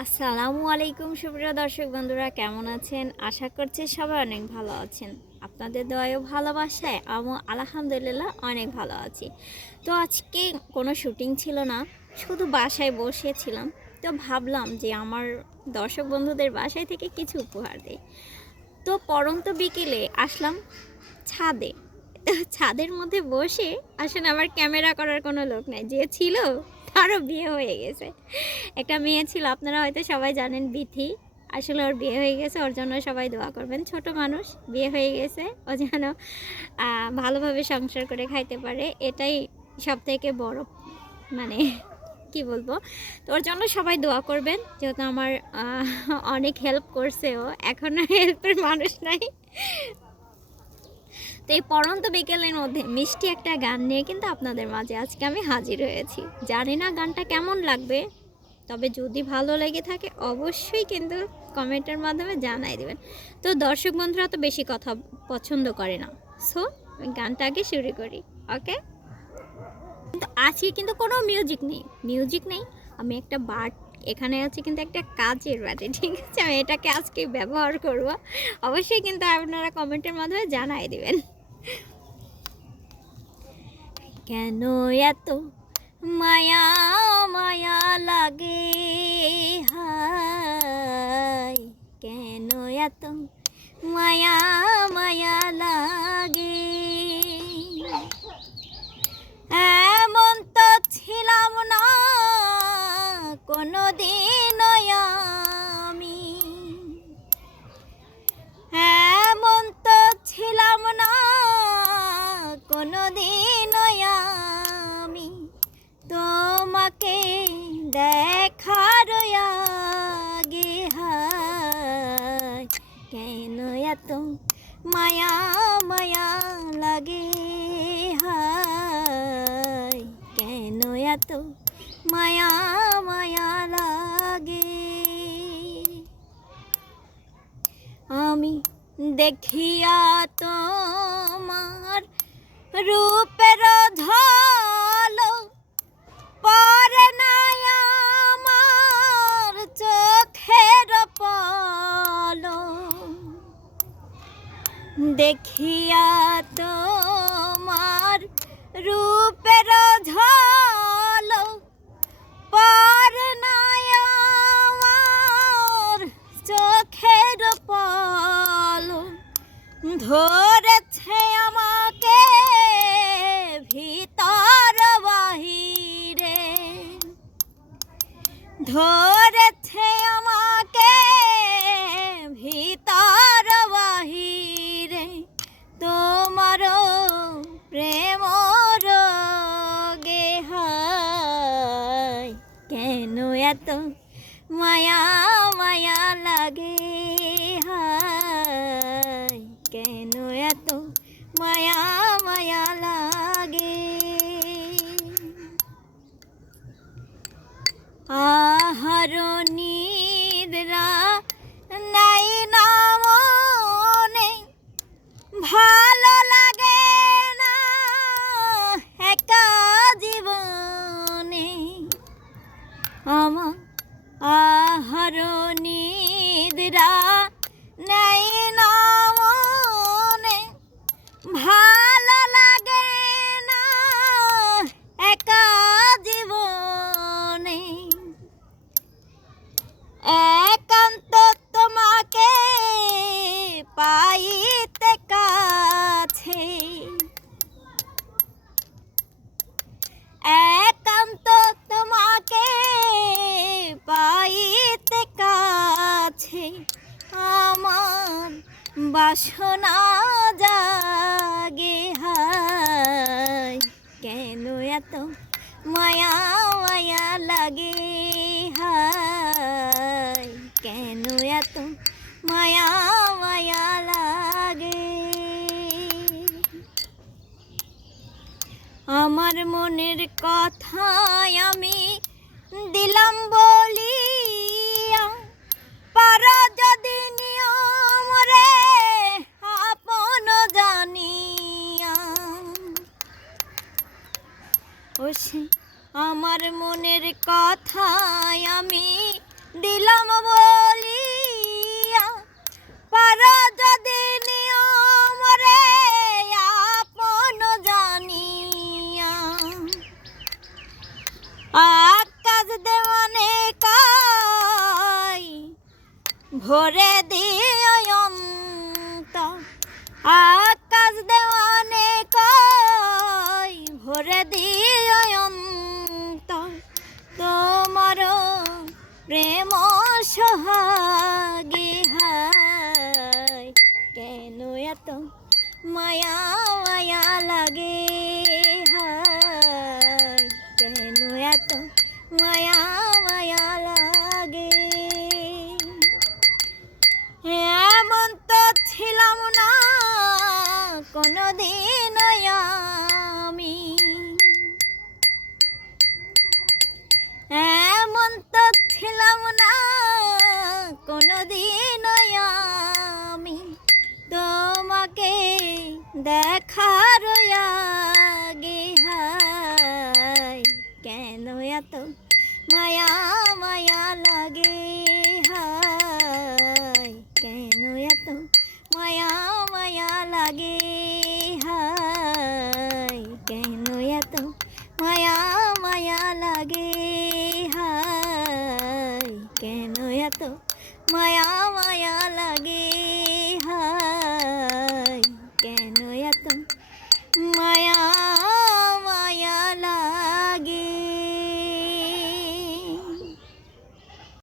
আসসালামু আলাইকুম সুপ্রিয় দর্শক বন্ধুরা, কেমন আছেন? আশা করছি সবাই অনেক ভালো আছেন। আপনাদের দয়াও ভালোবাসায় আমি আলহামদুলিল্লাহ অনেক ভালো আছি। তো আজকে কোনো শুটিং ছিল না, শুধু বাসায় বসেছিলাম। তো ভাবলাম যে আমার দর্শক বন্ধুদের বাসায় থেকে কিছু উপহার দেই। তো পড়ন্ত বিকেলে আসলাম ছাদে। ছাদের মধ্যে বসে আসলে আমার ক্যামেরা করার কোনো লোক নাই, যে ছিল তারও বিয়ে হয়ে গেছে। একটা মেয়ে ছিল, আপনারা হয়তো সবাই জানেন, বিথি। আসলে ওর বিয়ে হয়ে গেছে, ওর জন্য সবাই দোয়া করবেন। ছোট মানুষ, বিয়ে হয়ে গেছে, ও যেন ভালোভাবে সংসার করে খাইতে পারে, এটাই সব থেকে বড়, মানে কি বলবো। তো ওর জন্য সবাই দোয়া করবেন, যেহেতু আমার অনেক হেল্প করছে ও, এখন হেল্পের মানুষ নাই। তো এই পড়ন্ত বিকেলের মধ্যে মিষ্টি একটা গান নিয়ে কিন্তু আপনাদের মাঝে আজকে আমি হাজির হয়েছি। জানি না গানটা কেমন লাগবে, তবে যদি ভালো লেগে থাকে অবশ্যই কিন্তু কমেন্টের মাধ্যমে জানাই দেবেন। তো দর্শক বন্ধুরা তো বেশি কথা পছন্দ করে না, সো আমি গানটা আগে শুরু করি। ওকে, কিন্তু আজকে কিন্তু কোনো মিউজিক নেই। আমি একটা বাট এখানে আছে, কিন্তু একটা কাচের বাটি, ঠিক আছে? আমি এটাকে আজকে ব্যবহার করব। অবশ্যই কিন্তু আপনারা কমেন্টের মাধ্যমে জানাই দেবেন। কেন এত মায়া মায়া লাগে, হায় কেন এত মায়া মায়া লাগে, এমন তো ছিলাম না কোনোদিন আমি, এমন তো ছিলাম না কোনোদিন আমি, তোমাকে দেখার আগে হায় কেন এত মায়া মায়া লাগে, হায় কেন এত মায়া মায়া লাগে। আমি দেখিয়া তোমার রূপের ঢালো পরে নাই আমার চোখের পলো, দেখিয়া তোমার রূপের ঢালো পরে নাই আমার চোখের পলো, ধরেছে আমাকে ভিতর বাহিরে, ধরেছে আমাকে ভিতর বাহিরে, তোমারও প্রেম রোগে হায় কেন এত মায়া মায়া লাগে, হায় কেন এত মায়া মায়া লাগে। আহার নিদ্রা নাই না মনে, ভালো লাগে না একা জীবনে, আমার আহার নিদ্রা নাই না মনে, ভালো লাগে না একা জীবনে, একান্ত তোমাকে পাইতে কাছে, একান্ত তোমাকে পাইতে কাছে, আমার বাসনা জাগে হায় কেন এত মায়া মায়া লাগে, হায় কেন এত মায়া মায়া লাগে। আমার মনের কথায় আমি দিলাম বলিয়া, পারা যদি নিয়ম রে আপন জানিয়া, ও সে আমার মনের কথায় আমি দিলাম ভরে দিও অন্তর আকাশ দেওয়ানে কই ভরে দিও অন্তর তোমার প্রেম সোহাগে হায় কেন এত মায়া মায়া লাগে হায় কেন এত মায়া মায়া লাগে এমন তো ছিলাম না কোনোদিন আমি এমন তো ছিলাম না কোনোদিন আমি তোমাকে দেখার আগে হায় কেন এত